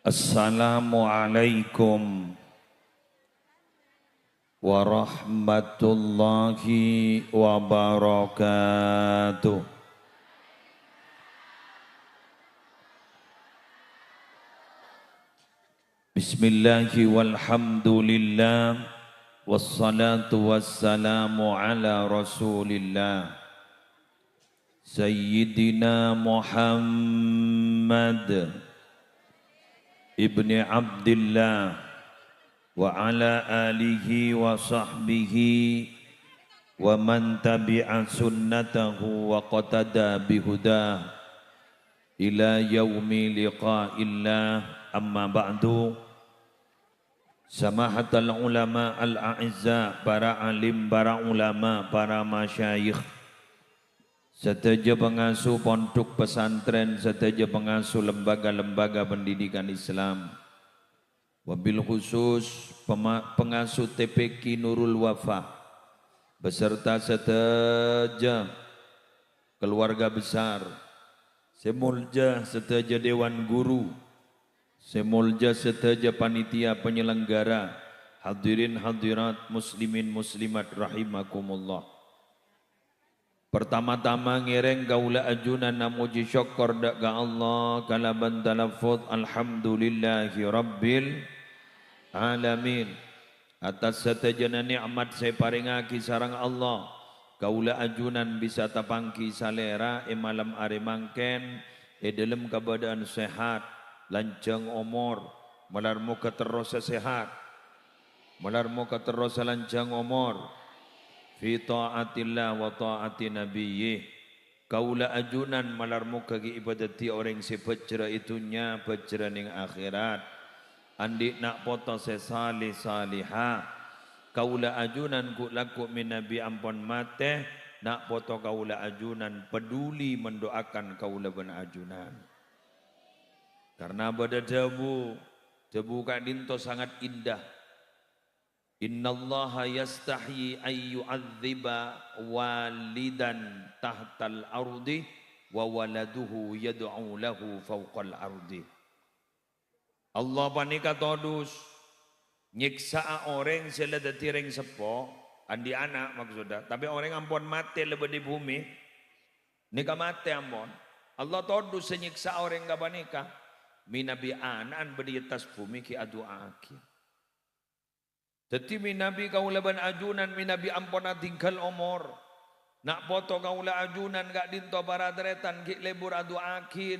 Assalamualaikum warahmatullahi wabarakatuh. Bismillahi walhamdulillah wassalatu wassalamu ala rasulillah Sayyidina Muhammad ibni Abdillah wa ala alihi wa sahbihi wa man tabi'a sunnatahu wa qatada bihudah ila yaumi liqa'illah amma ba'du. Samahatul ulama al-a'izza, para alim, para ulama, para masyayikh, seteja pengasuh pondok pesantren, seteja pengasuh lembaga-lembaga pendidikan Islam, wabil khusus pengasuh TPQ Nurul Wafa, beserta seteja keluarga besar, semulja seteja dewan guru, semulja seteja panitia penyelenggara, hadirin hadirat muslimin muslimat rahimakumullah. Pertama-tama ngereng gaula ajunan namuji syukur dak ga Allah kalaban talafut alhamdulillahi rabbil alamin atas setajana nikmat saya paringaki sarang Allah. Gaula ajunan bisa tapangki salera malam are mangken dalam keadaan sehat lanjang umur malarmu keterus sehat malarmu keterus lanjang umur fi ta'atillah wa ta'ati nabiyyih. Kaula ajunan malarmu kagi ibadati orang si pejra itunya pejra ning akhirat andi nak poto sesali salihah. Kaula ajunan ku laku min nabi ampun mate nak poto kaula ajunan peduli mendoakan kaula ben ajunan karena pada debu kak dinto sangat indah. Innallaha yastahyi ayyu'adziba walidan tahtal ardi wa waladuhu yad'u lahu fawqal ardi. Allah panika todus nyiksa orang seledati ring sepo andi anak maksudnya, tapi orang ampun mati lebih di bumi nika mati ampun Allah todus senyiksa orang ka panika minabi anan bedi atas bumi ki adua aki. Jadi minabi kaulaban ajunan minabi ampona tinggal umur. Nak foto kaula ajunan gak dinto para deretan ki lebur adu akin.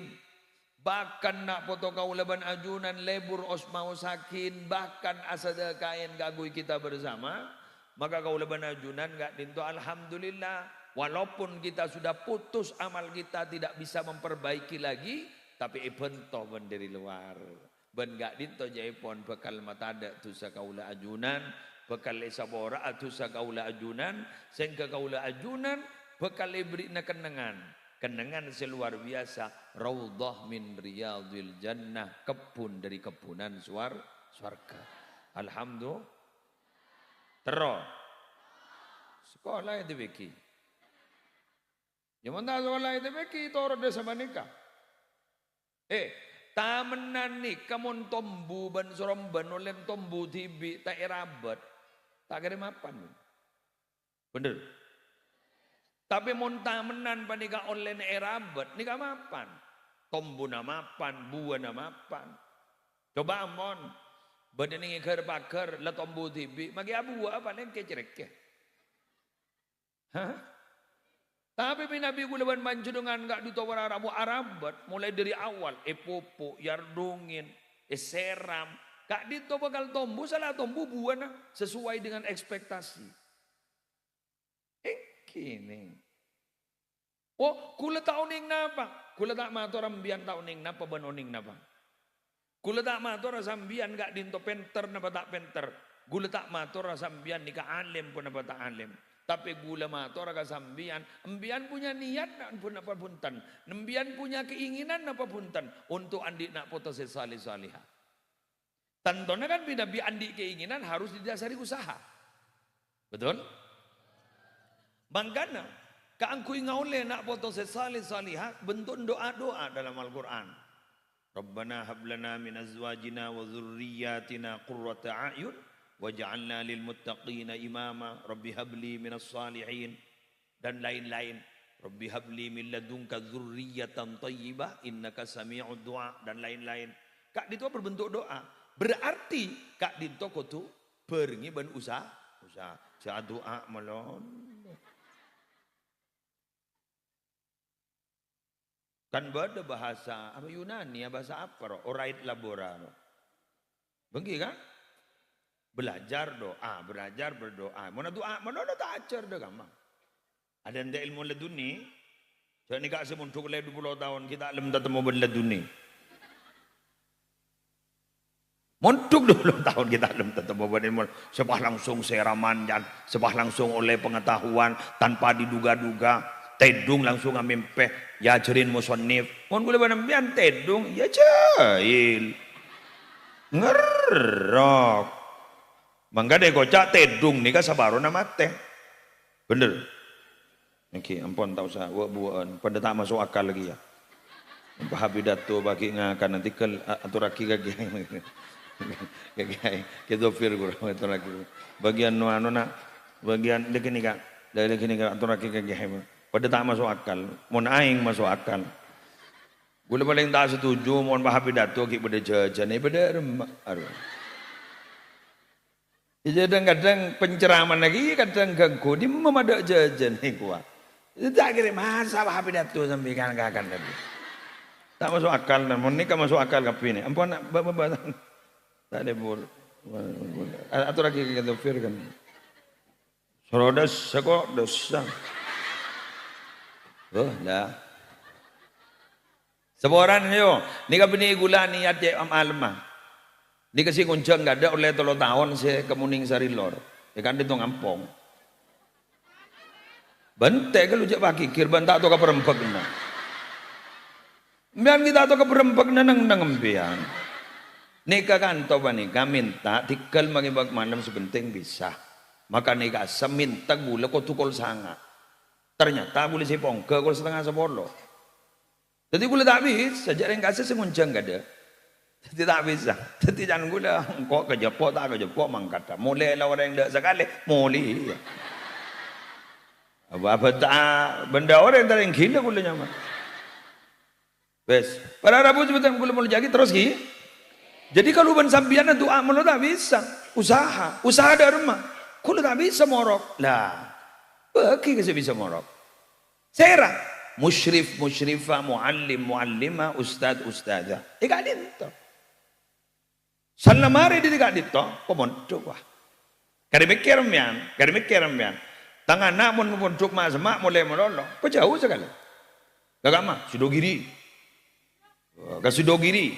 Bahkan nak foto kaulaban ajunan lebur osmau sakin. Bahkan asada kain gagui kita bersama. Maka kaulaban ajunan gak dinto alhamdulillah. Walaupun kita sudah putus amal kita tidak bisa memperbaiki lagi. Tapi ibento dari luar. Ben gak dinto jaipon bekal matada tusa kaula ajunan bekal isabora tusa kaula ajunan sehingga kaula ajunan bekal ibrina kenangan seluar biasa raudhah min riyadil jannah, kebun dari kebunan surga. Alhamdulillah. Terus sekolah itu beki zaman sekolah itu beki toro desa manika tamenan nih kamu tombu ban soromban oleh tombu tibi tak irabat tak kira mapan bener tapi mon tamenan panika oleh irabat nika mapan tombu namapan buah namapan coba amon badan ini ker pakar la tombu tibi magi abu apa nih kecerek ke hah. Tapi Nabi kulaban manjungan enggak ditawar Arabu Arabat mulai dari awal epopo yardungin seram kak dito bakal tombu salah tombu buana sesuai dengan ekspektasi kini kula tauning napa kula tak matur ambian tauning napa banoning napa kula tak matur sambian enggak dinto penter napa tak penter kula tak matur sambian nika alim pun napa tak alim. Tapi gula matur ka sambian, embian punya niat pun apa punten, embian punya keinginan apa punten untuk andi nak foto sesali salihah. Tentunya kan binabi andi keinginan harus didasari usaha. Betul? Mangkana kaangkui ngaule nak foto sesali salihah bentuk doa-doa dalam Al-Qur'an. Rabbana hab lana min azwajina wa dzurriyyatina qurrata a'yun waj'alna lil muttaqina imama. Rabbi habli minas salihin dan lain-lain. Rabbi habli min ladunka dzurriyyatan thayyibah innaka sami'ud du'a dan lain-lain. Kak dito berbentuk doa. Berarti kak dito kudu berengi ben usaha. Sa doa melon. Kan beda bahasa apa Yunani ya bahasa apa? Orait labora. Begitu kan? Belajar doa, belajar berdoa. Mana doa, mana tak ajar dah gampang. Ada yang ilmu leduni. Saya ni kak semuntuk le 20 tahun kita belum ketemu berleduni. Montuk 20 tahun kita belum ketemu berilmu. Sebah langsung seramanjan, sebah langsung oleh pengetahuan tanpa diduga-duga. Tedung langsung ngamimpe ya jerin musonif. Mon gula banambian tedung ya jahil. Ngerok. Mangga deh kocak tedung nih kan sabaro nama teh. Bener. Oke, ampun tak usah buat pada tak masuk akal lagi ya. Pahabidato bagi ngakan nanti ke aturaki kaki. Kaki kita fir guru aturaki. Bagian anu nak bagian dekin ni kak. Dari dekin ni kak aturaki kaki. Pada tak masuk akal, mohon aing masuk akal. Gula paling tak setuju, mohon bahapi dato kita pada jajan, pada remak. Kadang-kadang penceraman lagi, kadang ganggu, dia memang ada jajan ni kuat. Itu tak kira masa bahapi dato sampai kan tadi. Tak masuk akal, mohon ni kan masuk akal kapi ni. Ampun nak batang, tak ada bol. Atau lagi kita firkan. Sorodas sekok dosa. Oh, dah. Seborang yo, ni kabini gula ni ate amalma. Ni kasi kuncang gak ada oleh 3 tahun si kemuning sarilor. Ikan di tong ampong. Bente kalau jak baki kirban tak to ka perempek na. Mian kita to ka perempek na nang empian. Nika kan to ba nika minta tikal magibag malam sebenting bisa. Maka nika seminta gula ko tukol sanga. Ternyata boleh sepong ke kalau setengah 10. Jadi gula tak habis, sejak yang kasih senguncang gak ada. Jadi tak bisa. Jadi jangan gula, kok kejepok tak kejepok mangkata. Mulai lah orang yang dah sekali, mulai. Apa tak benda orang yang gila gula nyaman. Bes, para Rabu sebentar gula mulai jadi terus ki. Jadi kalau ban sambian doa mulut tak bisa. Usaha dharma. Gula tak bisa morok. Lah. Bagi kasi bisa morok. Sera musyrif, musyrifah, muallim, muallima, ustad, ustadzah. Ika dito. Salamari di ika dito, pemontok wah. Kari mikir mian. Tangan nak mun pemontok mas mak mulai melolo. Kau jauh sekali. Gagak mah Sidogiri. Ke Sidogiri.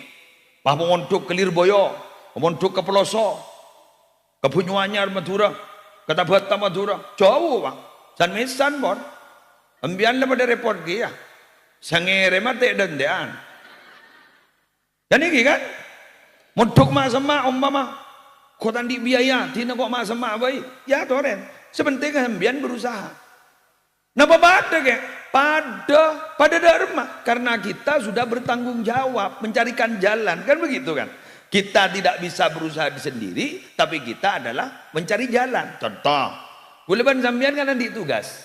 Pah pemontok ke Lirboyo, pemontok ke Peloso, ke Bunyuanyar Madura, ke Tabata Madura. Jauh wah. San mesan bon, ambian lah pada report dia, sangere mate dan dean. Dan ini kan, muntuk mak sama umpama, kau tandi biaya, tina kau mak sama bayi, ya toren. Sebentar ambian berusaha. Napa pada ke? Pada dharma, karena kita sudah bertanggung jawab mencarikan jalan, kan begitu kan? Kita tidak bisa berusaha sendiri, tapi kita adalah mencari jalan. Contoh. Buleban Zambian kan nanti tugas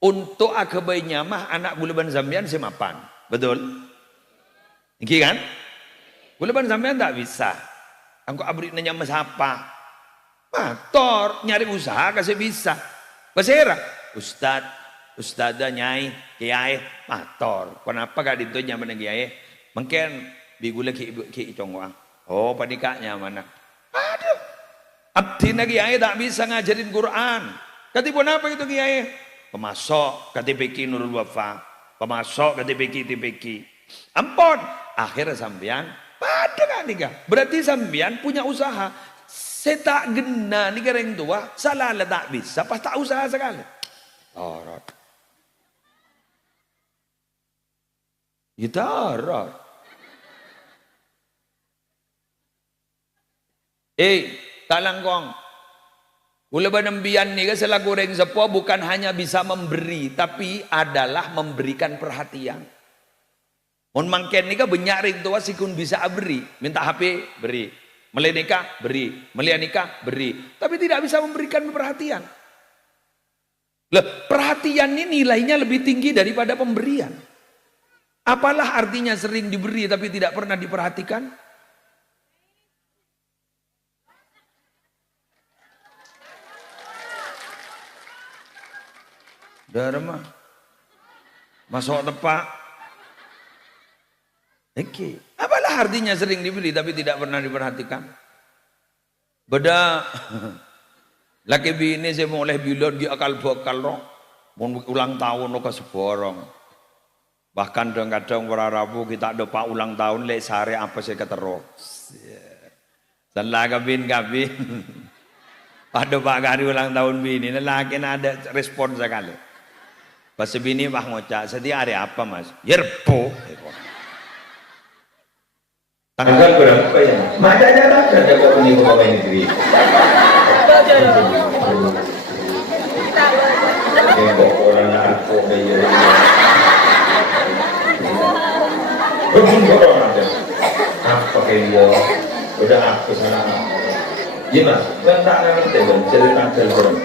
untuk akabai mah anak buleban Zambian semapan, betul? Iki kan? Buleban Zambian tak bisa. Angko abri nanya siapa? Mator nyari usaha kasih bisa. Basera, ustadzah nyai, kiai, mator. Kenapa gak dito nyaman kiai? Mungkin bigula ki congwang. Oh panikanya mana? Aduh. Abdi na kiai tak bisa ngajarin Quran. Katipun apa itu kiai? Pemasok KTPK Nurul Wafa, pemasok KTPK. Ampun, akhirnya sambian pada kan nih. Berarti sambian punya usaha. Saya tak gena nih yang tua, salah lah tak bisa, pas tak usaha sekali. Orot. Kita orot. Talangkong. Gula banembian ni sela goreng sepo bukan hanya bisa memberi, tapi adalah memberikan perhatian. Mun mangken nika banyak ring tua sikun bisa beri, minta HP beri, meli nikah beri, meli nikah beri, tapi tidak bisa memberikan perhatian. Lah, perhatian ini nilainya lebih tinggi daripada pemberian. Apalah artinya sering diberi tapi tidak pernah diperhatikan? Dharma masuk tepak. Oke, apalah artinya sering diberi tapi tidak pernah diperhatikan? Beda laki bini saya mau oleh bilon di akal bakal no, mau ulang tahun no keseborong. Bahkan kadang-kadang para Rabu kita ada pak ulang tahun lek sare apa saya ketero. Dan lah kabin. Pada pak kali ulang tahun bini, lelaki ada respon sekali. Pas bini pak ngocak, sedia hari apa mas? Yerpo. Tanggal berapa ya? Makanya tak ada kok ini pegawai negeri. Orang aku bayar. Berjumpa orang ada. Apa kayak udah aku sana. Gimana? Bentar nanti cerita telepon.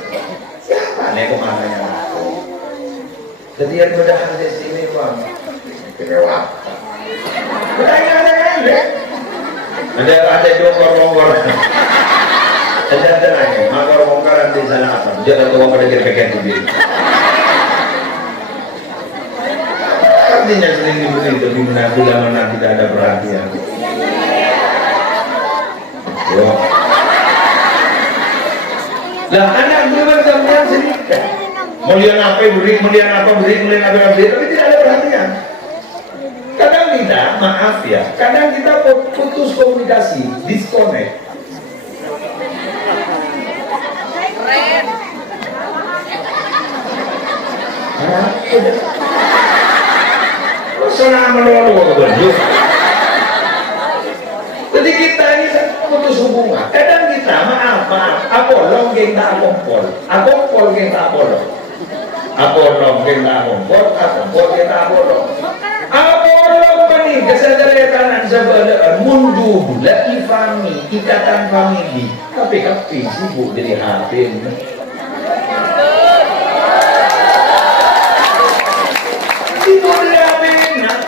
Siapa nih kemana-nya? Jadi yang udah ada sini bang. Kelewat. Ada dongkor-dongkor. Ada lagi, makor-mongkar di sana apa? Jangan tuh pada kira-kira begini. Artinya sering diberi itu di mana tidak ada perhatian. Lah anak dia macam sedikit. Mulian apa beri, tapi tidak ada perhatian. Kadang kita, maaf ya, kadang kita putus komunikasi, disconnect. Senang melulu baju. Jadi kita ini putus hubungan. Kadang kita maaf, apolong geng tak akompol, geng tak apolong. Apolong geng tak akompol geng tak apolong. Apolong ini kesadaran sebenarnya mundur lagi fami ikatan famili. Tapi sibuk jadi hatim. Itu dia benar.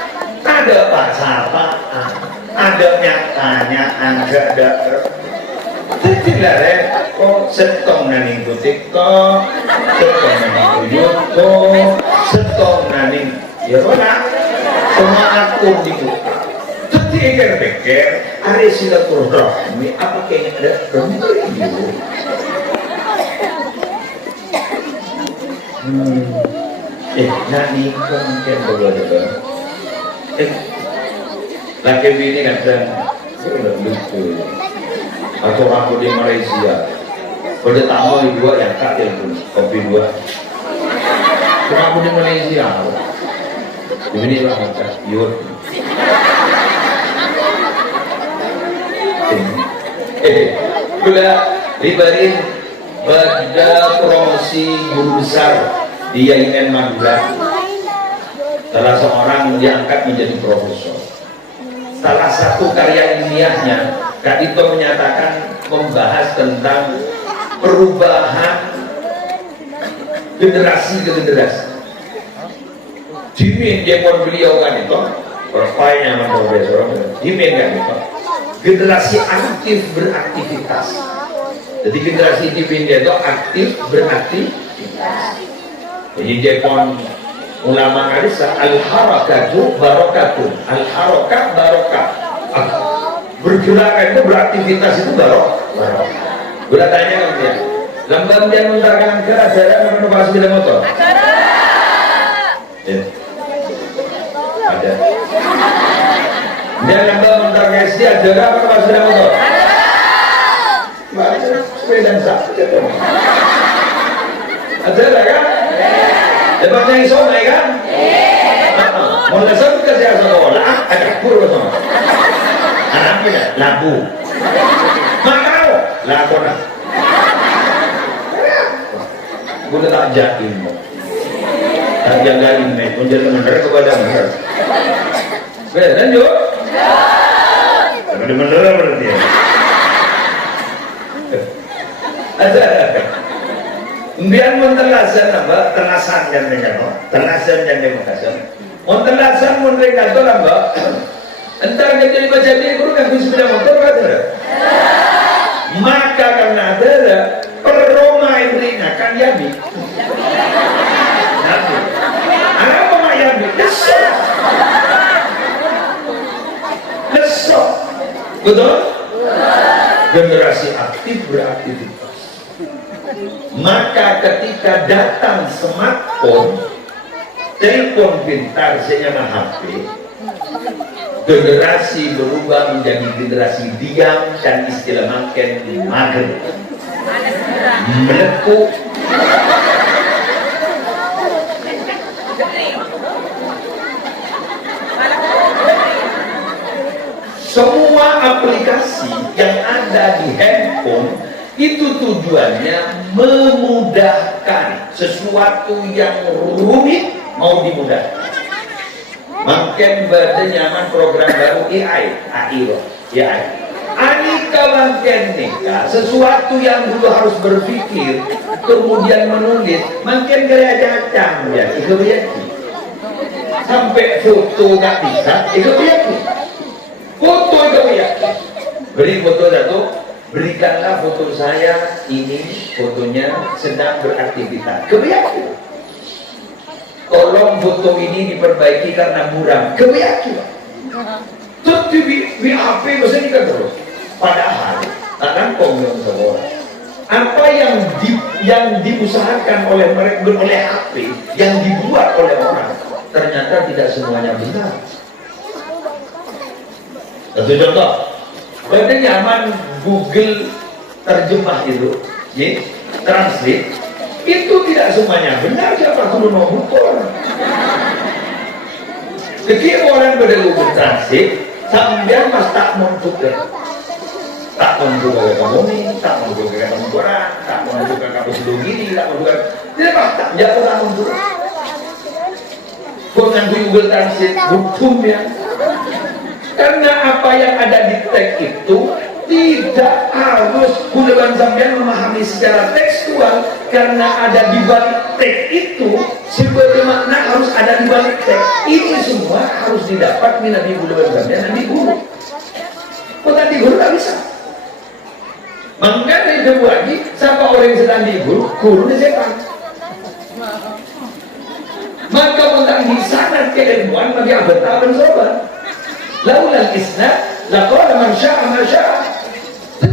Ada pasapaan, ada nyatanya, ada. Tidak kok setong nani itu TikTok, setong nani itu YouTube, setong nani ya mana? Semua akun dibuka. Jadi pikir ada silaturahmi apa kayaknya ada review. Nani mungkin berbeda. Laki bini kadang sudah lucu. Atau aku di Malaysia, pada tamu dua yang kak telepon kopi dua. Aku di Malaysia, ini lah macam yuk. Bila dibarin pada promosi guru besar di IAIN Madura, salah seorang diangkat menjadi profesor. Salah satu karya ilmiahnya, Kak Dito menyatakan membahas tentang perubahan generasi ke generasi. Dimin dia pun beliau kan itu, profilnya sama profesor, dimin kan itu. Generasi aktif beraktivitas. Jadi generasi dimin dia itu aktif beraktivitas. Jadi dia pun ulama hadisah al-harakatu barakatun, al-harakat barakah. Bergerak itu beraktivitas itu barokah. Bila tanya kan dia, lambang dia menuntarkan ada renovasi sepeda motor? Ya. Ada. Dia lambang menuntarkan SD ada renovasi sepeda motor? Ada. Sepeda sakit itu. Ada kan? Depannya iso naik kan? Mau dasar ke saya sekolah, ada guru sama. Anaknya labu, makau lakona. Gue tak jakin, tak jagain nih, menjadi benar kepada benar. Lanjut. Bener-bener berarti ya. Ada. Biar mentelasan apa? Telasan yang dengan telasan yang demokrasi. Mentelasan mereka tu apa? Entar kita dibaca dia guru yang sepeda motor ada. Maka karena ada perroma ibrina kan yabi. Nabi. Apa mak yabi? Lesok. Betul? Generasi aktif beraktivitas. Maka ketika datang smartphone, telepon pintar sehingga HP, generasi berubah menjadi generasi diam dan istilah makin mager, melepuh. Semua aplikasi yang ada di handphone itu tujuannya memudahkan sesuatu yang rumit mau dimudahkan. Makin nyaman program baru AI. Anika makin nikah sesuatu yang dulu harus berpikir kemudian menulis makin gaya jacang ya itu yakin sampai foto nggak bisa itu yakin foto itu yakin beri foto satu berikanlah foto saya ini fotonya sedang beraktivitas keyakin tolong foto ini diperbaiki karena muram keyakinan terus di HP bisa nikah terus padahal akan kongong semua apa yang diusahakan oleh mereka oleh HP yang dibuat oleh orang ternyata tidak semuanya benar. Satu contoh pada zaman Google terjemah itu ya, translate itu tidak semuanya benar siapa kudu mau bukur ketika orang pada Google translate sambil mas tak menentukan tak menentukan kamu ini tak menentukan kamu orang tak menentukan kamu sedang gini tak menentukan tidak mas tak jatuh tak menentukan dengan Google translate hukum ya karena apa yang ada di teks itu tidak harus gunakan sampean memahami secara tekstual karena ada di balik teks itu sebagai makna harus ada di balik teks ini semua harus didapat minabi gunakan sampean dan di guru kok di guru tak bisa makanya itu lagi siapa orang yang sedang di guru disekan maka tentang di sana keilmuan bagi abad dan sobat laulah isnad laqala man syaa ma syaa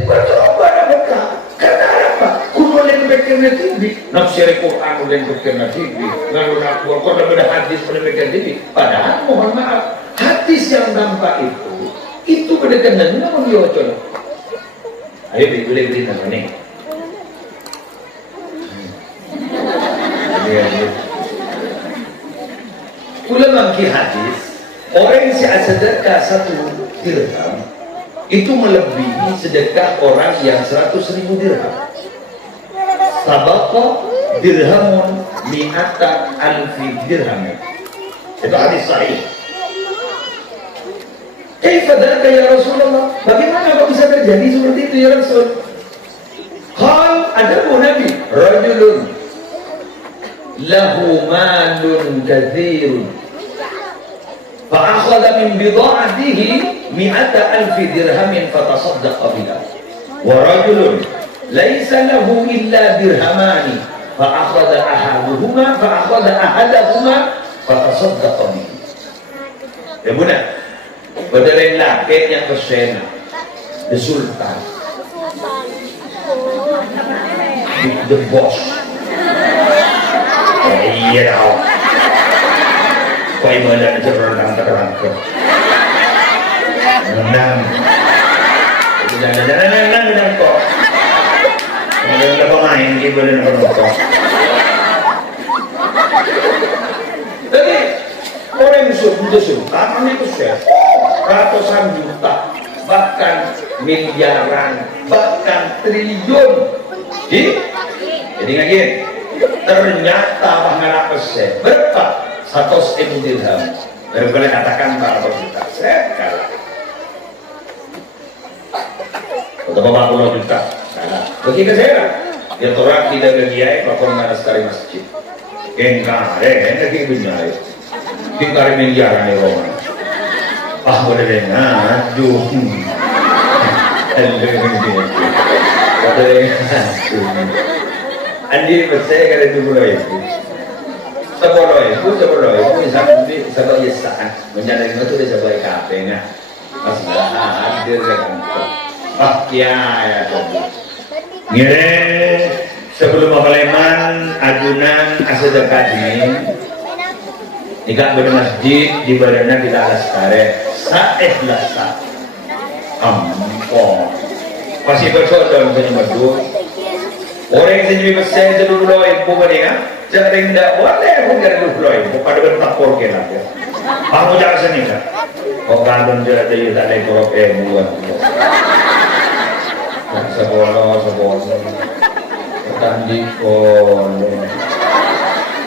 bercoba mereka karena apa kuno yang berkena tinggi nafsir Quran yang berkena tinggi lalu nak kau dah hadis pada berkena tinggi padahal mohon maaf hadis yang nampak itu berkena namun diocol ayo boleh beri nama ni ulama ki hadis orang yang sedekah 1 dirham itu melebihi sedekah orang yang 100.000 dirham. Sabaqah dirhamun mi'ata alfi dirham. Itu hadis sahih. Kaifa dzaka ya Rasulullah? Bagaimana kok bisa terjadi seperti itu ya Rasul? Qal ada Nabi rajulun lahu malun katsirun فأخذ من بضاعته 100,000 درهم فتصدق بها ورجل ليس له إلا درهمان فأخذ أحدهما فتصدق به ya bunda pada lain lakit yang kesena the sultan the boss iya tau kau ibadah itu orang terangkat menang jangan kok ada pemain ibadah orang jadi orang yang suka itu ratusan juta bahkan miliaran bahkan triliun jadi ngagin ternyata pengarap berapa 100.000 dirham Baru boleh katakan Pak atau juta, saya kalah. Atau Bapak 10 juta, kalah. Begitu saya, dia torak tidak kegiai, Bapak mengaras dari masjid. Engkau, enak benar. Kita menjarah nih Roman. Ah boleh deh, aduh. Andi percaya kalau itu boleh itu, sepuluh itu misalnya yesaan, menjadi itu dia sebagai kafe nah, masih hadir dengan ah ya tadi. Ngire sebelum Paleman adunan asedekah ini, jika bermasjid di badannya kita lestari, lasa, ampun, masih bersoal misalnya berdua. Orang yang sendiri persen itu dulu ibu mereka, jangan tidak boleh bukan dulu ibu pada bentak korke lah ya. Kamu jangan seni kan? Kau kandung jelas jadi tak ada korok buat. Sebolong, tandi kon.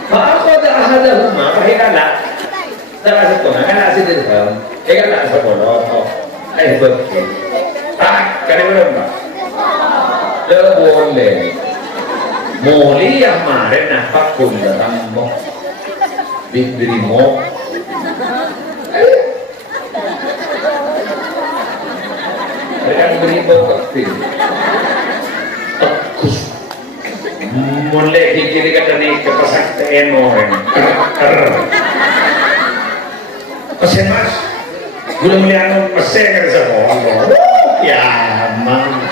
Aku tak ada rumah, kahina. Tak ada rumah, kan asal di dalam. Kan tak sebolong. Betul. Kali berapa? Boleh. Muli yang kemarin nampak pun datang mo bibiri mo mereka beri mo kecil tekus mulai dikiri kata ni kepasak teenoren pesen mas gula melihat pesen kata saya ya mang.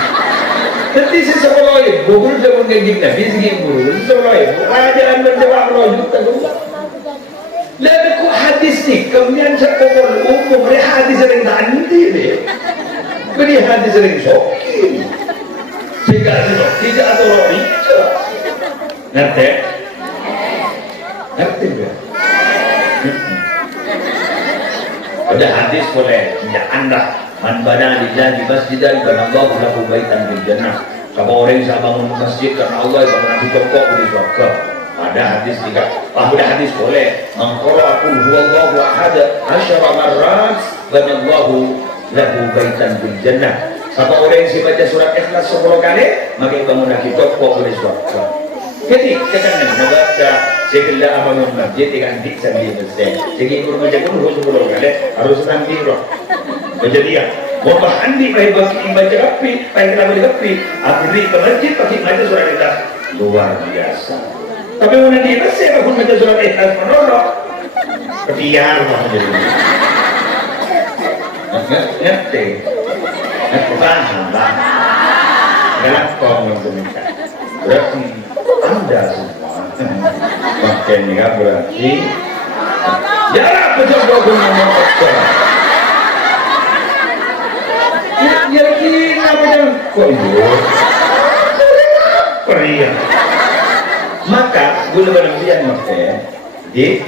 Nanti si sekolah ibu, guru jangan ngejik nabi segi guru, sekolah ibu, ajaran menjawab lojuk tadi. Lalu ku hadis ni, kemudian sekolah umum, beri hadis sering tanti deh, beri hadis sering sokin, sehingga tidak atau lori, ngerti? Ngerti ber? Ada hadis boleh, tidak anda. Man bana lillahi masjidan banallahu lahu baitan fil jannah. Kalau orang yang bangun masjid karena Allah bangun nabi pokok di surga. Ada hadis juga. Ada hadis boleh. Mengqara qul huwallahu ahad 10 marrat banallahu lahu baitan fil jannah. Siapa orang yang baca surat Ikhlas 10 kali, maka bangun nabi pokok di surga. Jadi kesannya membaca segala amal masjid dengan diksan di masjid. Jadi guru baca pun harus 10 kali harus nanti roh. Kejadian, wabah andi pakai bagi baca kapi, pakai kita beli kapi, akhirnya ke masjid pakai baca surat Ikhlas luar biasa. Tapi mana di masjid aku baca surat Ikhlas menolak, ketiar mah jadi. Ngerti, ngerti paham lah. Kenapa meminta? Berarti anda semua makin ya berarti. Jarang betul betul ngomong. Ya kira macam kok itu pria. Maka gula berlebihan makan di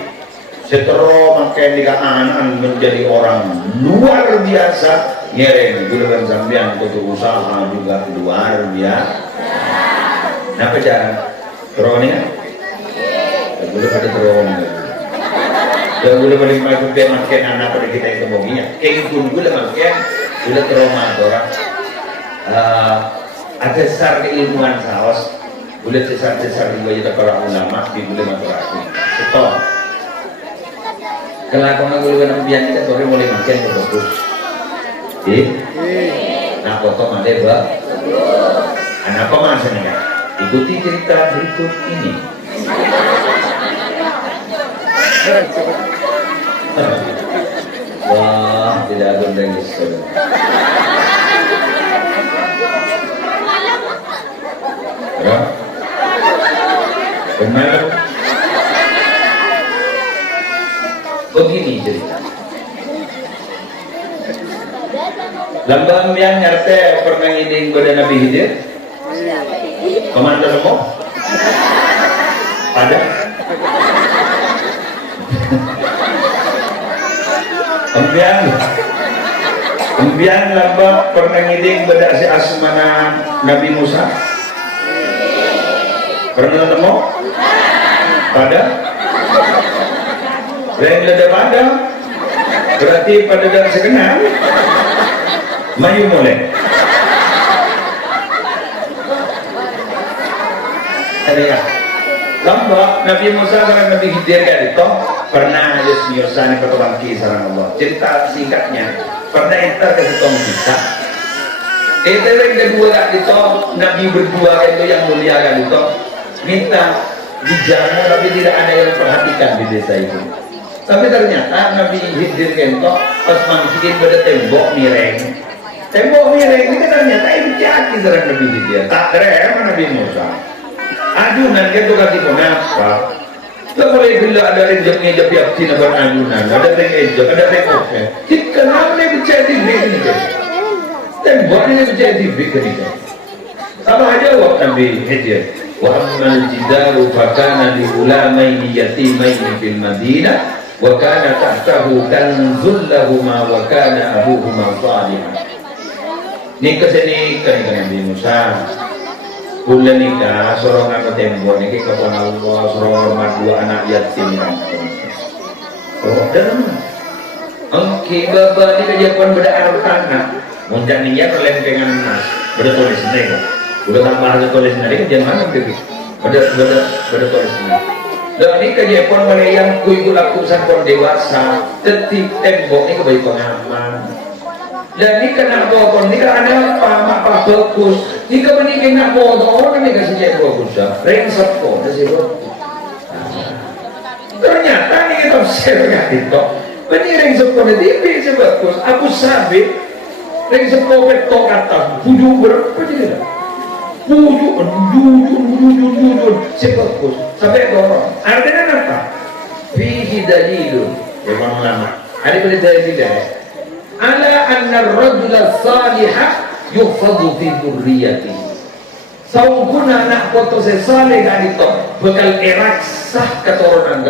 setero makan di anak menjadi orang luar biasa. Nyereng gula bersambian untuk usaha juga luar biasa. Napa cara terowongan? Gula pada terowongan. Dan gula paling makan anak pada kita itu moginya. Kengkun gula makan. Bila trauma orang ada sar keilmuan saos, boleh cesar di wajah para ulama di boleh maturasi. Stop. Kelakuan boleh nampian kita sore mulai makan bagus. Nah foto mana ba? Anak apa masanya? Ikuti cerita berikut ini. Wah, tidak ada yang ya, benar. Begini cerita. Lambang yang ngerti pernah ngiding pada Nabi Khidir? Kemana semua? Ada? Kemudian lamba pernah ngiding pada si asmana Nabi Musa. Pernah ketemu? Pada? Dan ada pada Berarti pada dan sekenal mayu mulai. Ada ya. Lamba Nabi Musa sareng Nabi Khidir kan itu pernah yusmiusan ke tukang kisah Allah. Cerita singkatnya, pernah entar ke tukang kisah. Itu yang kedua itu Nabi berdua itu yang mulia kan itu minta dijamu tapi tidak ada yang perhatikan di desa itu. Tapi ternyata Nabi Khidir kan itu pas mangkiin pada tembok mireng. Tembok mireng itu ternyata itu jaki sareng Nabi Khidir. Tak terima Nabi Musa. Adunan itu kati kenapa? Tak boleh bila ada rejeknya jadi abdi nabar adunan, ada rejek, ada rejeknya. Kenapa dia percaya diri ni? Temboknya percaya diri ni. Sama aja jawab Nabi Khidir. Wa ammal jidaru fakana li ulamaini yatimaini fil Madinah wa kana tahtahu kanzul lahuma wa kana abuhuma salihan. Ni kesini kan Nabi Musa. Bulan nikah, sorongan ke tembok ini kepada Allah, sorongan hormat dua anak yatim kan. Oh, dan oke, bapak ini kejapan beda artana. Muncak niat oleh dengan nas, beda tulis nih. Udah tambah ada tulis nih, jangan mana begitu. Beda tulis nih. Dan ini kejapan mana yang kuiku lakukan kon dewasa, tetip tembok ini kebaik pengaman. Dan ini kena bokon, ini ada apa bagus. Ini kebenaran nak bokon, ini kasih cek bagus dah. Rengsep kok, kasih bagus. Ternyata ini kita sergat itu. Ini rengsep kok, ini bisa bagus. Aku sabit, rengsep kok betul kata, bujuk berapa je dah. Bujuk, sebagus. Sampai dorong. Artinya apa? Fihi dalilun. Memang lama. Ada boleh dalil. Ala anna ar-rajula salihah yuhfadhu fi dzurriyyatihi. Saungkuna anak foto saleh kan itu bakal eraksah keturunan.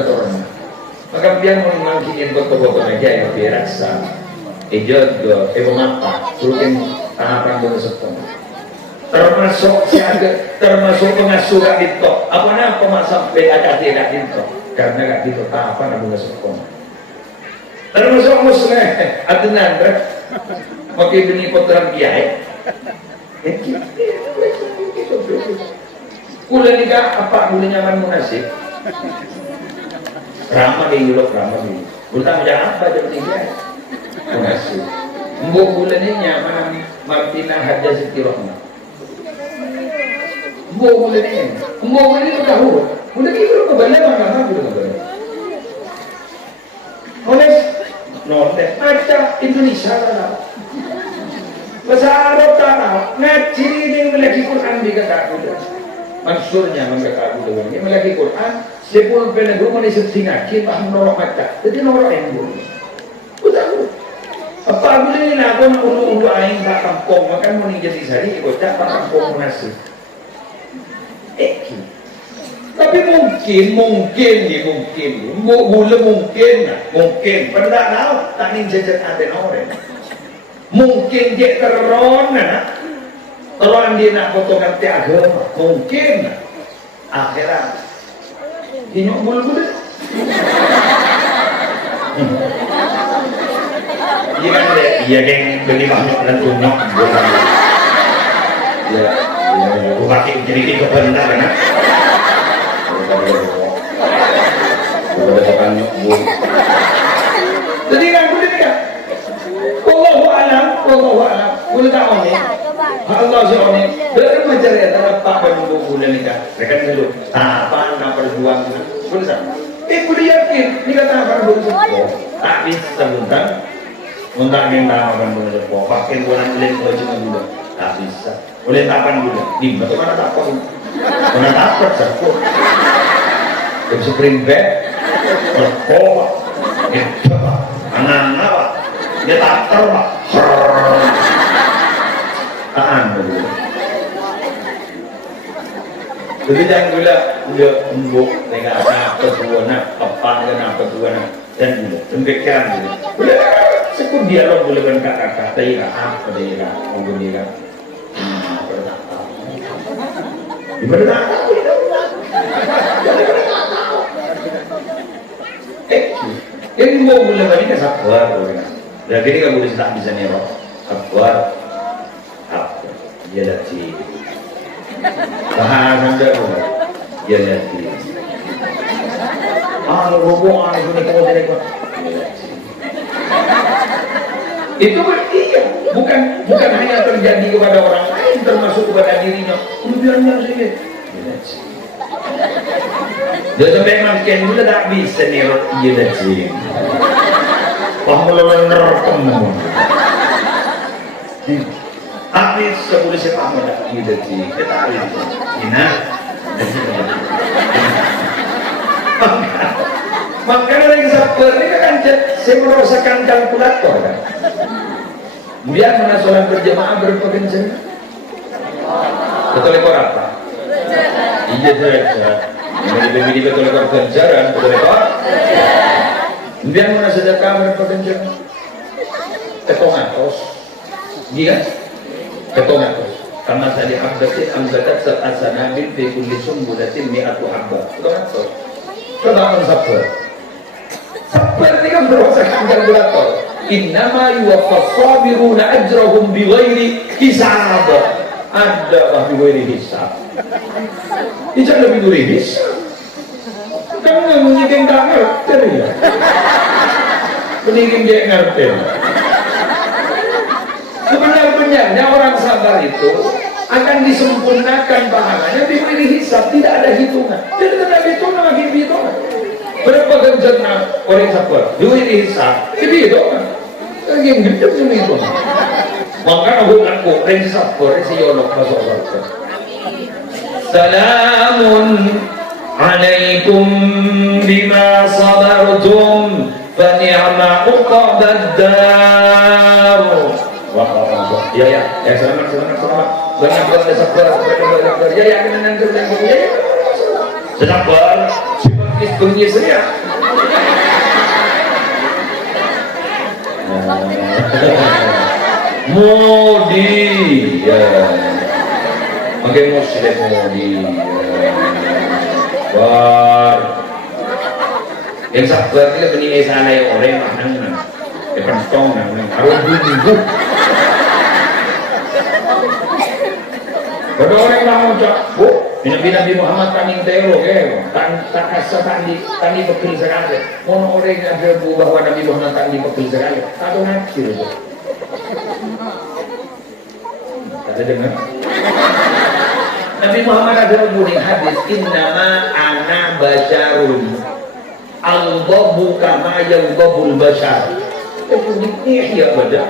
Maka dia mengangkinin foto-foto aja yang eraksah. Ejod mengapa? Suruhin tahapan bersepon. Termasuk pengasuh kan itu. Apa sampai ada tidak itu? Karena kan itu tahapan bersepon. Termasuk muslim, adunan ber, pakai benih potram biaya. Kula nikah apa boleh nyaman munasib? Ramah di Europe, ramah di. Bukan macam apa jadi dia munasib. Mbok bulan ini nyaman Martina Hadja Siti Rahma. Mbok bulan ini tahu. Bulan ini belum kembali mana belum kembali. Oleh noleh ada Indonesia lah. Bahasa Arab tanah ngaji ini melaki Quran di kata aku dah. Mansurnya mereka aku dah. Ini melaki Quran. Sepuluh penegru mana sebsinga kita paham norok mata. Jadi norok embul. Betul. Apa boleh nak aku nak ulu aing tak kampung makan mau jadi sari ikut tak kampung munasib. Tapi mungkin pendak tahu tak ning jajan ada orang mungkin dia teron dia nak potongan ti agama mungkin akhirat hinyok mulu iya geng beli banyak dan tunyok ya aku pakai jadi kebenaran kan jadi kan boleh kan wallahu alam boleh tak on ni Allah SWT dari macam ya apa yang boleh nikah mereka dulu apa nak berjuang boleh tak boleh yakin ni kata apa boleh tak bisa undang yang akan boleh pakai bulan boleh cuma dulu tak bisa boleh tapan dulu di bagaimana tapan mana dapat sakut spring bed berkoa itu anak-anak dia tak terbang tahan dulu jadi jangan gula embuk dengan apa tuana apa dengan apa tuana dan gula lembekkan gula sekut dialog boleh dengan kata-kata ira apa dia mungkin dia gimana tak tahu itu Yang mau boleh balik ke sabar orang. Dan gini kan boleh tak bisa nih roh. Sabar. Apa? Ya lagi. Bahasan dah roh. Ya lagi. Robohan itu nih kalau jadi kok. Itu berarti bukan hanya terjadi kepada orang lain, termasuk kepada dirinya. Biarnya sih. Dia sampai makin muda tak bisa nih iya dah sih. Wah mulai nerekam namun. Tapi sebelum saya paham dah iya dah sih. Kita alih. Ina. Makanya lagi sabar ini kan saya merasakan kalkulator kan. Kemudian mana sholat berjamaah berapa kencang? Betul ekor apa? Iya derajat. Lebih betul ekor ganjaran, betul ekor. Kemudian mana sedekah berapa kencang? Ketongatos. Iya? Ketongatos. Karena tadi abdatin amzadat sa'asanabil fi kulli sumbulatin mi'atu habba. Ketongatos. Coba sabar. Sabar ini kan merasakan kalkulator. Innama yuwaffas sabiruna ajrahum bighairi hisab. Ada bighairi hisab. Ini lebih dari hisab. Kamu nggak mungkin nggak ngerti ya? Mending dia ngerti. Sebenarnya orang sabar itu akan disempurnakan pahalanya diberi hisab, tidak ada hitungan. Jadi tidak ada hitungan lagi hitungan. Berapa ganjaran orang sabar? Diberi hisab, ini hitungan. Lagi yang gede cuma itu. Makanya aku orang sabar si yolok masuk surga. Salamun alaikum bima sabartum fa ni'ma uqbad dar. Wah, ya, selamat. Banyak sabar. Ya, kenan kerja ya. Sabar, seperti bunyi saya. Modi, ya. Makai muslim modi. Wah, yang sabar itu penilai sana yang orang mana? Pentong nang harus dulu. Kalau orang mau cak, bu, Nabi Muhammad kami tero, tak kasar tani bekil sekali. Mau orang yang ada bahwa Nabi Muhammad tani bekil sekali, atau nanti itu. Ada dengar? Nabi Muhammad ada bunyi hadis, innama ana basyarun, al-dhabu kama yadhabul basyar. Bunyi ya beda.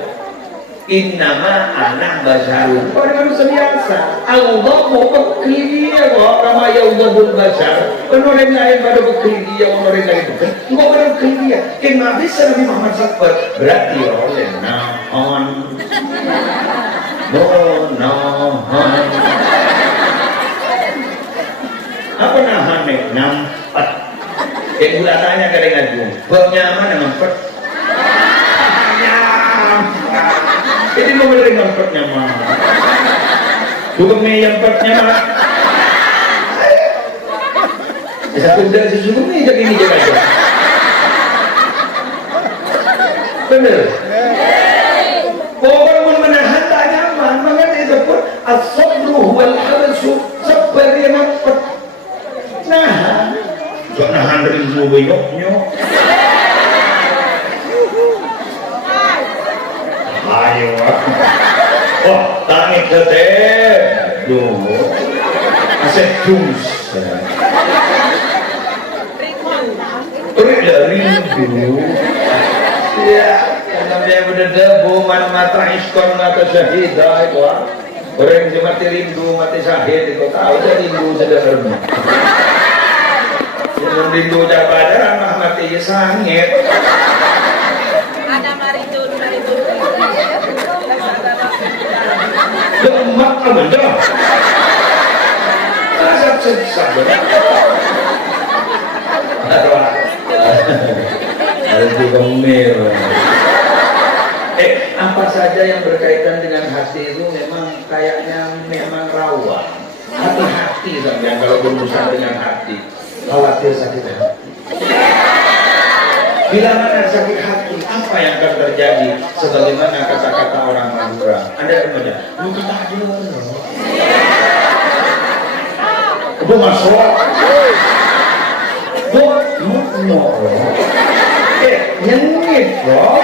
Innama ana basyarun, orang manusia biasa. Al-dhabu bekil dia kok, kama yadhabul basyar. Orang lain pada bekil dia, orang lain bekil. Enggak pada bekil dia. Kenapa bisa Nabi Muhammad sabar? Berarti oleh naon. Nahan. Apa nahan nih? Nampak. Kayak gula tanya ke dengan jum. Bernyaman nampak. Ini mau beri nampak nyaman. Bukan nampak nyaman. Satu dari sesungguh ini jadi ini aja. Bener. Orang menahan tak nyaman, makanya disebut as-sabru huwal habsu. Sabar yang nampak. Nahan. Jangan nahan dari semua banyaknya. Ayo. Oh, tangit tetep. Duh. Aset dus. Rindu. Ya, karena dia berdebu mata iskon mata syahidah itu. Orang yang mati rindu, mati syahid itu tahu dia rindu sederhana. Yang rindu jabadan mah mati sangit. Ada maritu. Lemak aman dah. Asap sesat benar. Harus dikomir. Apa saja yang berkaitan dengan hati itu kayaknya memang rawan. Hati-hati sampai kalau berurusan dengan hati, khawatir sakit hati. Bila mana sakit hati, apa yang akan terjadi? Sebagaimana kata-kata orang Madura. Anda namanya, lu kata aja. Kebu masuk. No. Nyengit bro.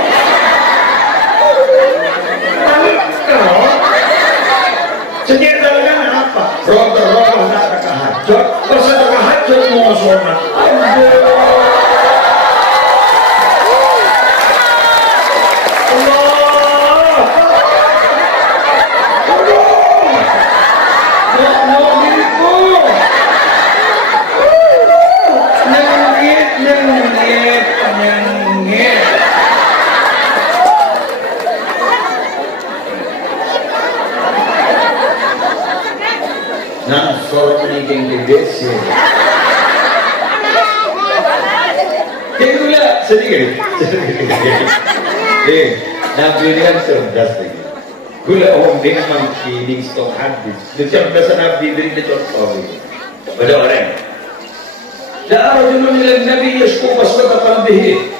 Cengit dalam apa? Rotor nak terkahajut. Kalau saya terkahajut mau sholat. Nang soro menikeng di desa. Kira sedikit. Nabi ini kan cerdas lagi. Gula orang dengan mengkiling stok hadis. Kecerdasan Nabi beri contoh ini. Pada orang. Dah orang yang Nabi Yusuf waswata qalbihi.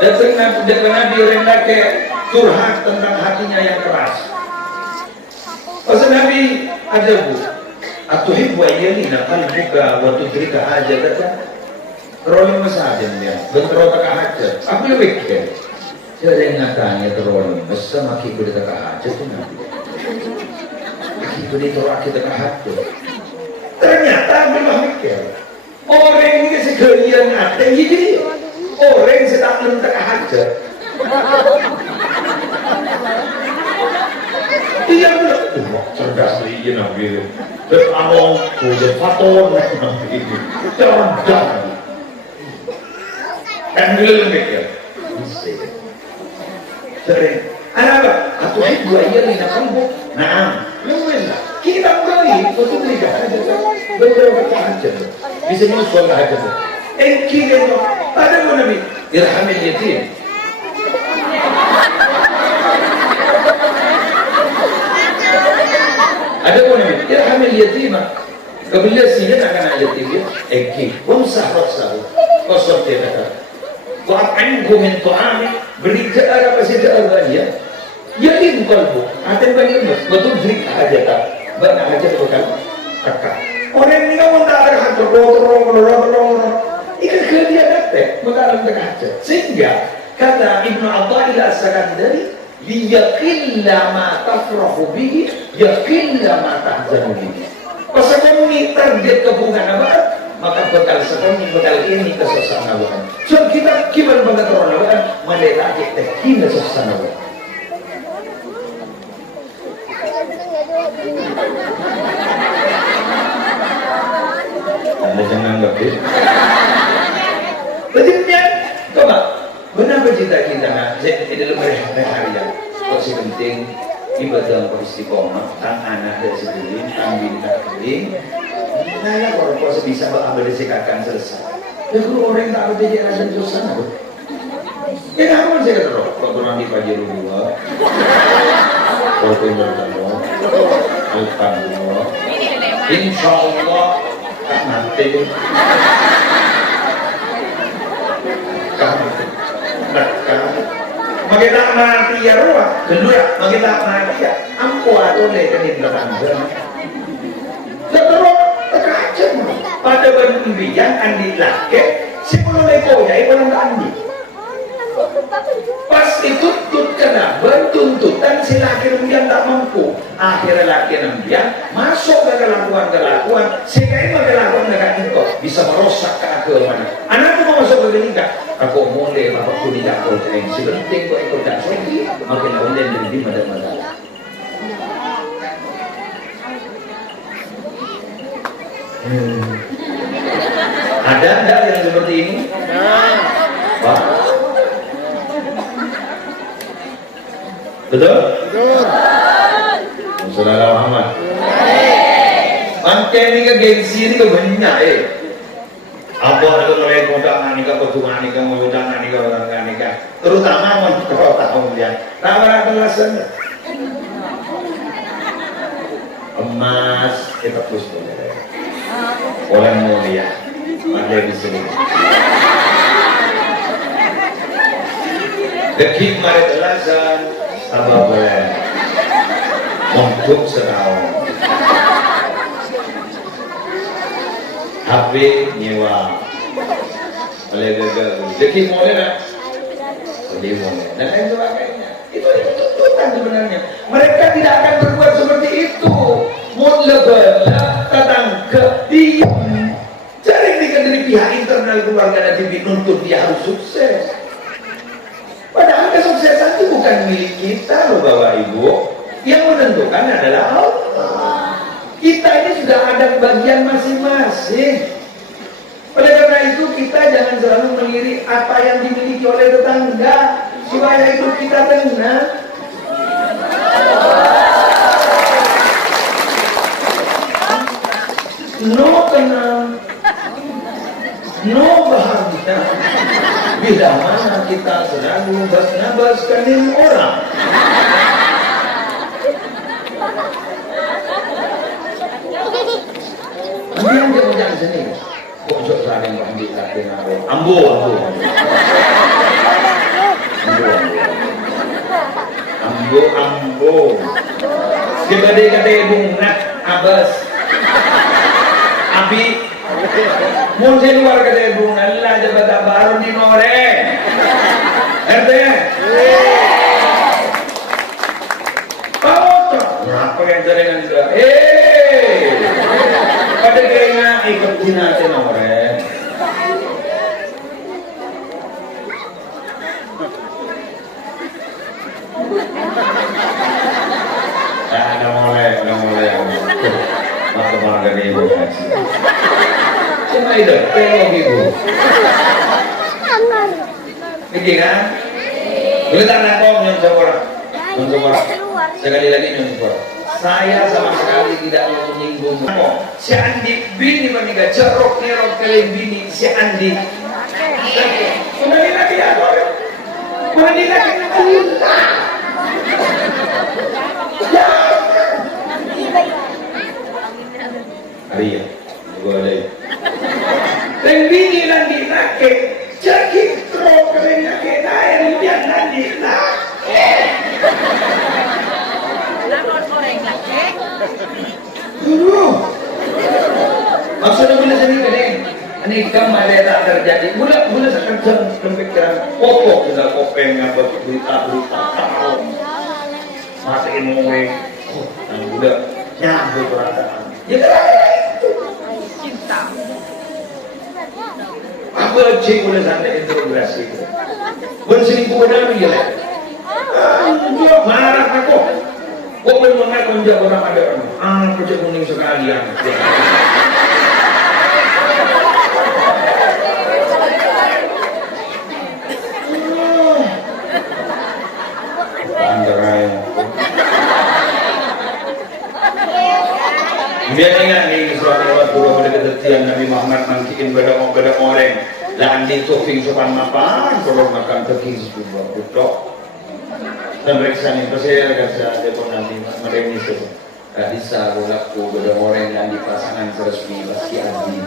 Datang Nabi orang laki curhat tentang hatinya yang keras. Pasal Nabi ada bu. Atuhibbu ayyalina qalbuka wa tudrika hajataka. Rolling masalah dia. Bentrok tak hajat. Apa yang mikir? Jadi ngatanya terolong. Masa maki boleh tak hajat tu Nabi. Maki boleh terolak kita hajat. Ternyata memang mikir. Orang ini sekalian ada jadi. Orang sedang belum tak hajat. Dia bilang, cerdas lagi Nabi. Terus awal sudah faton Nabi ini. Cerdas. Dan bila lembek ya. Sering. Apa? Atau dua iya ni nak kamu. Nah, lumayan. Kita beli, betul tidak ada. Betul aja. Bisa nyusul aja. Kira ada mana Nabi? Irhamil yatim. Ada pun Nabi, irhamil yatimah. Kabila sini akan yatim dia, wamsah rasahu. Kosor dia kata. Wa'anhu min tu'ami, beri ke arah pasti ke arah dia. Yatim kalbu, aten bagi emas, betul beri aja tak. Benar aja bukan kakak. Orang ini kamu tak ada hati, rong. Ikan ke dia dapat, mengalam tengah aja. Sehingga kata Ibnu Athaillah As-Sakandari, liyaqilla ma tafrahu bihi yaqilla ma tahzanu bihi. Pasal kami target kebungan apa? Maka bekal sekali bekal ini kesusahan awak. So kita kibar banget orang awak melelak kita kini kesusahan awak. Anda jangan anggap ya. Betul coba. Kenapa cita-cita nak dalam harian? Masih penting ibadah beristiqomah, tang anak dan sebagainya, tang bintang kering. Nah, orang puasa bisa berambil disikakan selesai. Ya kalau orang tak ada jadi rasa dosa apa? Ya kamu saya kata roh, kalau nanti pagi dua, kalau bertemu, alhamdulillah, insya Allah tak mati. Makita mati ya roh, kedua makita mati ya, ampu atau lekan di belakang. Terus terkacau, pada berbincang andi laki, si mulai koya ibarat andi. Pas itu tut kena bertuntutan si laki yang tak mampu, akhirnya laki yang masuk ke kelakuan, sehingga kelakuan dengan itu bisa merosak keagamaan. Anakku mau masuk ke nikah. Aku mulai bapak kuning aku ceng sebenting kau ikut tak sogi makin awal dan jadi mana. Ada enggak yang seperti ini? Pak? Betul? Betul. Saudara Muhammad. Mangke ini ke gengsi ini ke banyak Apa itu oleh kodang nikah, kodungan nikah, kodang nikah, orang nikah. Terutama mau kalau tahu dia. Tawaran kelasan. Emas kita terus boleh. Orang mulia ada di sini. Dekik maret alasan apa boleh untuk setahun HP nyewa oleh gagal dekik boleh lah boleh dan lain sebagainya. Itu tuntutan sebenarnya. Mereka tidak akan berbuat seperti itu. Mulai tetangga diam. Cari dari pihak internal keluarga nanti nuntut dia harus sukses. Padahal kesuksesan itu bukan milik kita loh Bapak Ibu. Yang menentukan adalah Allah. Kita ini sudah ada bagian masing-masing. Oleh karena itu kita jangan selalu melirik apa yang dimiliki oleh tetangga supaya hidup kita tenang. No tenang, no bahagia. Bila mana kita selalu nabas-nabaskan orang. Kemudian jangan sini. Pojok saling ambil lagi ambo. Gede-gede bunga abas. Abi muncul luar gede bunga lah jabatan baru di noreng. RT. Apa yang jaringan sudah? Pada kayaknya ikut jinase noreng. Udah mulai. Maka malah dari ibu kasih. Cuma itu, tengok ibu. Ini kan? Boleh tak nak kau nyuruh sekali lagi nyuruh. Saya sama sekali tidak menyinggung. Si Andi bini menikah cerok nerok kalian bini si Andi. Kemudian lagi apa? Kemudian lagi Allah. Iya, gua ada. Dan bini lagi nakik, jadi terus kalian nakik naik biar nanti nakik. Maksudnya bila sendiri ini kembali tak terjadi. Mula sekarang pemikiran pokok sudah kopeng apa berita tahu matiin moe, yang udah nyambut perasaan. Ya cinta. Apa cik boleh sampai integrasi? Berselingkuh dengan dia lah. Dia marah aku. Kau belum mengaku menjadi orang ada orang. Aku cek kuning sekalian. Biar ingat ni surat al-Qur'an pada ketentuan Nabi Muhammad mangkiin beda orang lah andi tofing sopan mapan kalau makan teking sebuah butok dan reksa ni pasal kata dia pun nanti mereka itu bisa berlaku beda orang yang di pasangan resmi pasti adi.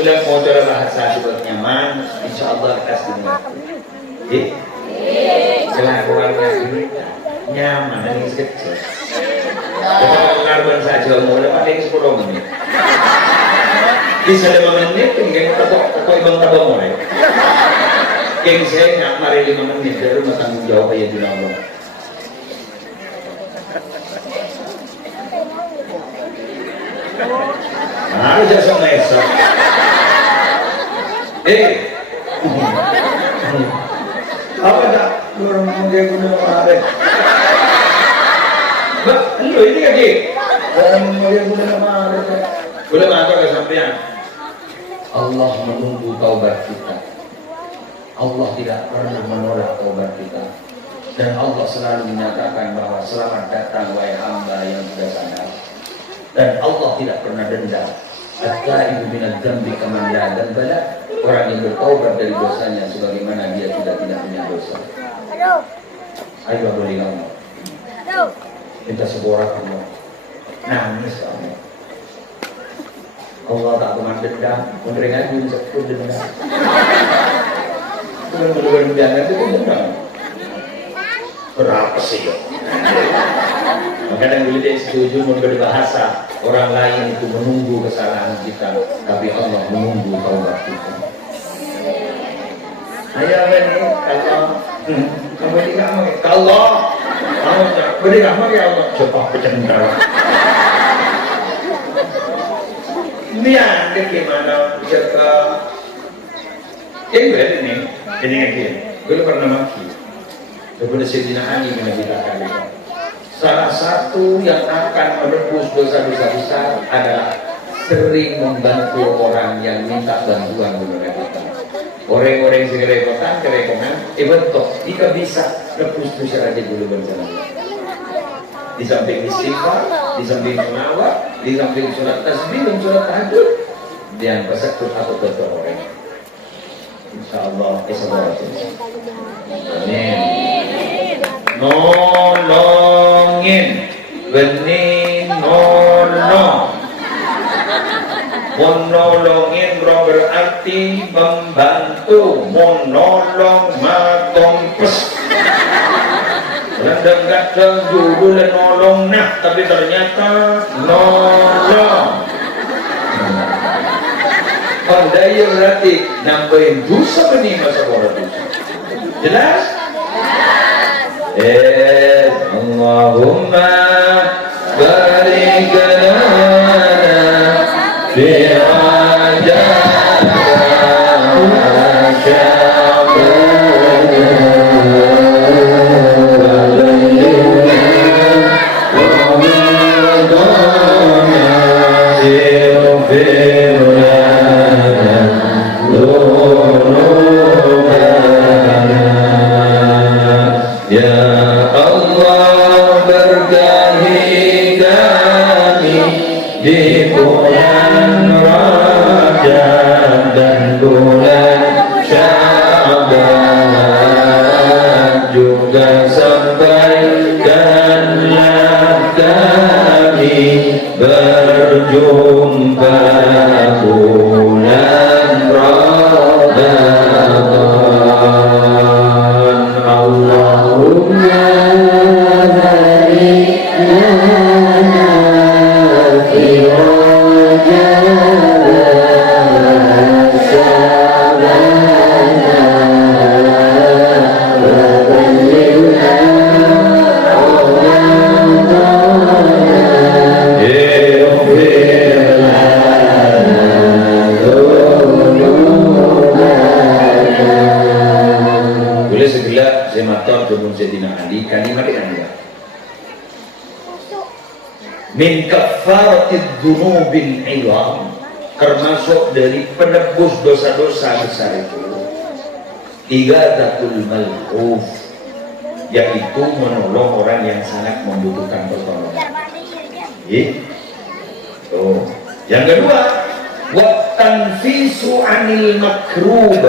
Bila mau cara bahasa supaya nyaman, insya Allah kasih ini. Jelas orangnya nyaman dan kecil. Kalau karban saja mau dapat yang 10 menit. Bisa 5 menit, tinggal toko ibang tabang mulai. Yang saya nak mari 5 menit dari rumah tanggung jawab ayah di Allah. Harus jasa esok. Apa tak? Orang mungkin guna apa? Lu ini kan Ji? Orang mungkin guna apa? Boleh apa kesampaian? Allah menunggu taubat kita. Allah tidak pernah menolak taubat kita. Dan Allah selalu menyatakan bahwa selamat datang wahai hamba yang sudah sadar. Dan Allah tidak pernah dendam. At-taibu minadz dzambi kaman la dzamba lah. Orang yang bertaubat dari dosanya sebagaimana dia sudah tidak punya dosa. Ayo boleh kamu. Minta sebuah rahmat. nangis kamu. Allah tak pernah dendam, menerima ngaji sepuluh dendam. Bener-bener jangan itu dendam. Berapa sih ya? Kadang dulu dia setuju mengenai bahasa orang lain itu menunggu kesalahan kita, tapi Allah menunggu taubat kita. Ayah ini kalau kamu tidak mau, kalau kamu tidak mau ya Allah coba bercanda. Ini ada gimana jaga? Ini lagi. Gue pernah maki. Kepada Sayyidina Ali bin Abi Thalib. Salah satu yang akan menebus dosa-dosa besar adalah sering membantu orang yang minta bantuan kepada kita. Orang-orang yang kerepotan, betul. Jika bisa nebus dosa aja dulu berjalan. Di samping istighfar, di samping selawat, di samping surat tasbih dan surat tahajud, yang persekutu atau betul orang. Insyaallah, amin. Nolongin bening nolong menolongin berarti membantu, menolong matompes kadang-kadang judul nolong nah tapi ternyata nolong pandai berarti nambahin dosa benih masa bodoh jelas? Allahumma barik lana fi di bulan Rajab dan bulan Sya'ban juga sampaikanlah kami berjumpa bulan Ramadan. Allahumma barik lana fi kalimat yang min kafaratid dzunubil iwam, termasuk dari penebus dosa-dosa besar itu igadatul malhuf, yaitu menolong orang yang sangat membutuhkan pertolongan. Yang kedua, wa tanfisu anil makrub,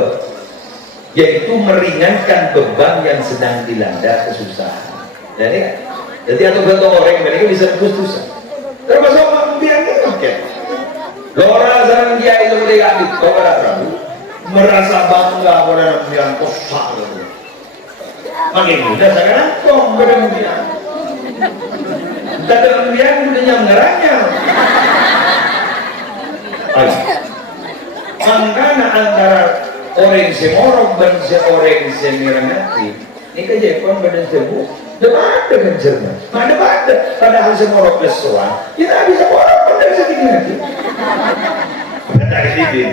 yaitu meringankan beban yang sedang dilanda kesusahan. Jadi atau orang mereka bisa tebus dosa. Termasuk biang itu oke. Lora sarang dia itu mereka itu kepada Prabu merasa bangga pada biang kosak itu. Makin mudah sekarang kok berembiang. Tidak biang budanya ngeranya. Makanya antara orang semorok dan seorang semirangati ini kejadian badan sebuah debat dengan Jerman debat padahal semorok lesuan kita bisa orang pada segini nanti dari sini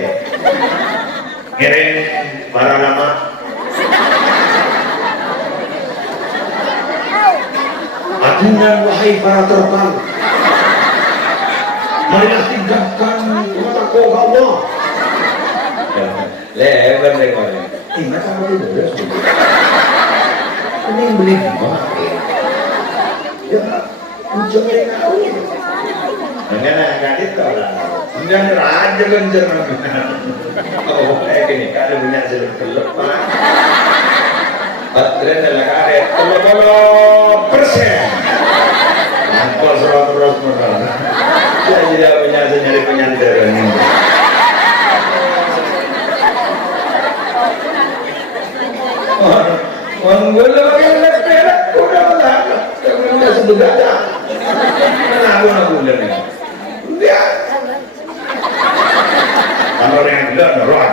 ngirim para lama adunan wahai para terpal marilah tinggalkan mataku Allah lebar ini sama itu ini yang beli ya ujungnya tahu enggak itu lah enggak raja genjer oh ini kalau punya jelek lepas baterai adalah karet 30% nampol terus Saya tidak biasa nyari penyandaran ini. Menggula pakai perak, udah lah. Udah sebut aja. Kenapa bulan ini? Dia. Kalau yang bilang roh.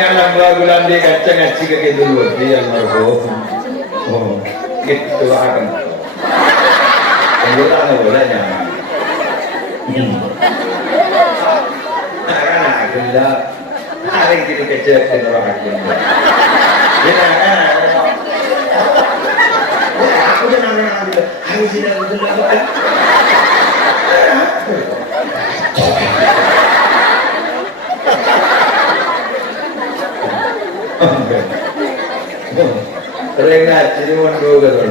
Yang bulan dia kacang ngaji kayak dulu dia margo. Oh, gitu akan. Menggula nggak boleh nyaman. Karena kita hari ini kecil di orang aja. Aku jangan bilang, aku tidak betul. Sering ngaji ni pun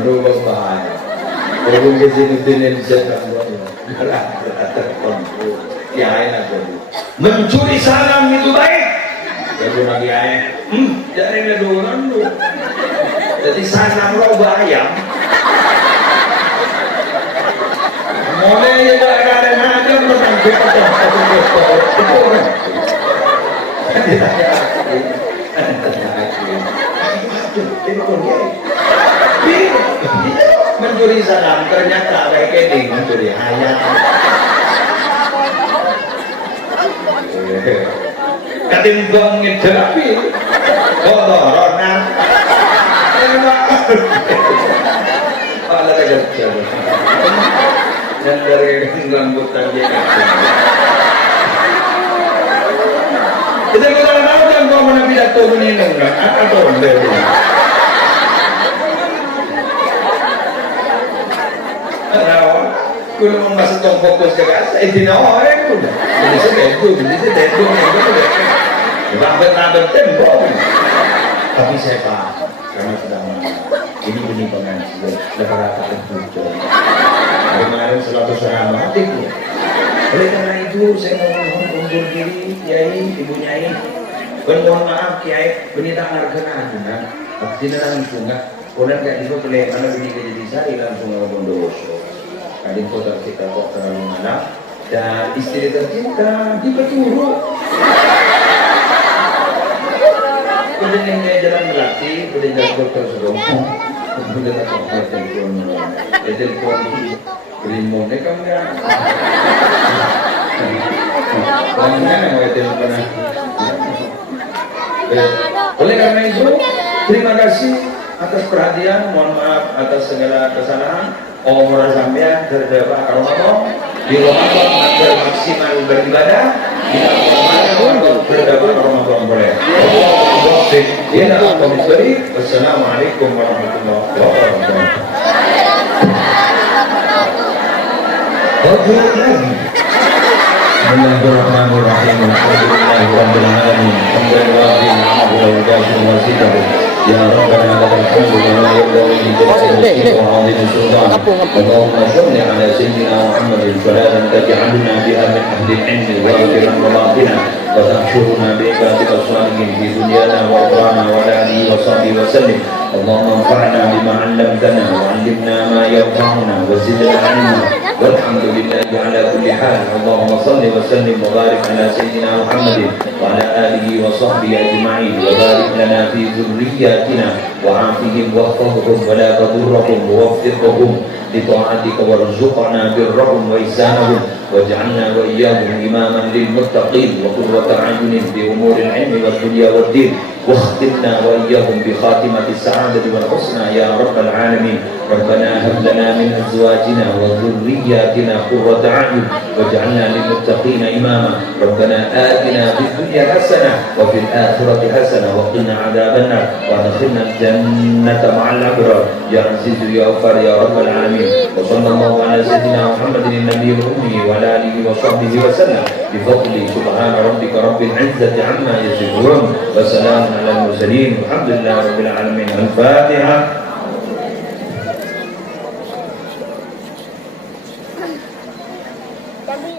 dua bahaya. Kalau kesini sini sedang buat mencuri salam itu baik. Jadi lagi ayah, jangan ada orang tu. Jadi salam roba ayam. Mulai juga ada aja orang kita mencuri salam ternyata baik keding mencuri ayam. Ketimbang ngederapi kotoran ada kerja yang dari rambutan dia kita kalau tahu dan kau mana pidato meninung apa tuh kalau mau masuk tong fokus ke atas, itu nawa orang tu dah. Ini sedetu, Rambat tembok. Tapi saya paham, karena sudah ini bunyi pengajian, rata-rata terbuka. Kemarin 100 orang mati tu. Oleh karena itu saya mohon undur diri, Kiai, Ibu Nyai. Mohon maaf Kiai, benita hargana juga. Tidak langsung enggak. Kemudian kayak itu boleh, karena bunyi kejadian saya langsung ngomong dosa. Kadang kota kita kok terlalu malam dan istri tercinta di Peturu. Kemudian dia jalan melati, kemudian jalan dokter serompong, kemudian tak telepon, berimun, kamu ya. Mana mau telepon? Oleh karena itu, terima kasih atas perhatian, mohon maaf atas segala kesalahan. Umur sampean terdapat kalau ngomong di Ramadan agar maksimal beribadah, di Ramadan terdapat Ramadan boleh. Wassalamualaikum warahmatullahi wabarakatuh. Bismillahirrahmanirrahim. Alhamdulillahirabbil alamin. Ya Rabbana lakal hamdu kama yanbaghi li jalali wajhika wa 'azimi sultanik. Allahumma shalli ala sayyidina Muhammadin salatan taj'aluna biha min ahli al-'ilmi wa akhiran mawaqina wa tahshuruna bi ibadika as-salihin fi dunyana wa ukhrana wa ala alihi wa sahbihi wa sallim. Allahumma anfa'na bima 'allamtana wa 'allimna ma yanfa'una wa zidna 'ilma. Walhamdulillahi ala kulli hal. Allahumma salli wa sallim wa barik ala sayyidina Muhammadin wa ala alihi wa sahbihi ajma'in wa barik lana fi dhurriyyatina wa 'afihim waghfirhum wa la tadurrahum wa waffiqhum li ta'atika warzuqna birrahum wa ihsanahum waj'alna wa iyyahum imaman lil muttaqin wa qurrata 'ayunin bi umuril 'ilmi wad dunya wad din واختمنا وإياهم بخاتمة السعادة والحسنى يا رب العالمين. ربنا هب لنا من أزواجنا وذرياتنا قرة أعين واجعلنا للمتقين إماما. ربنا آتنا في الدنيا حسنة وفي الآخرة حسنة وقنا عذاب النار وادخلنا الجنة مع الأبرار يا عزيز يا غفار يا رب العالمين. وصلى الله على سيدنا محمد النبي الأمي وعلى آله وصحبه وسلم بفضل سبحان ربك رب العزة عما يصفون وسلام على المرسلين والحمد لله رب العالمين. الفاتحة.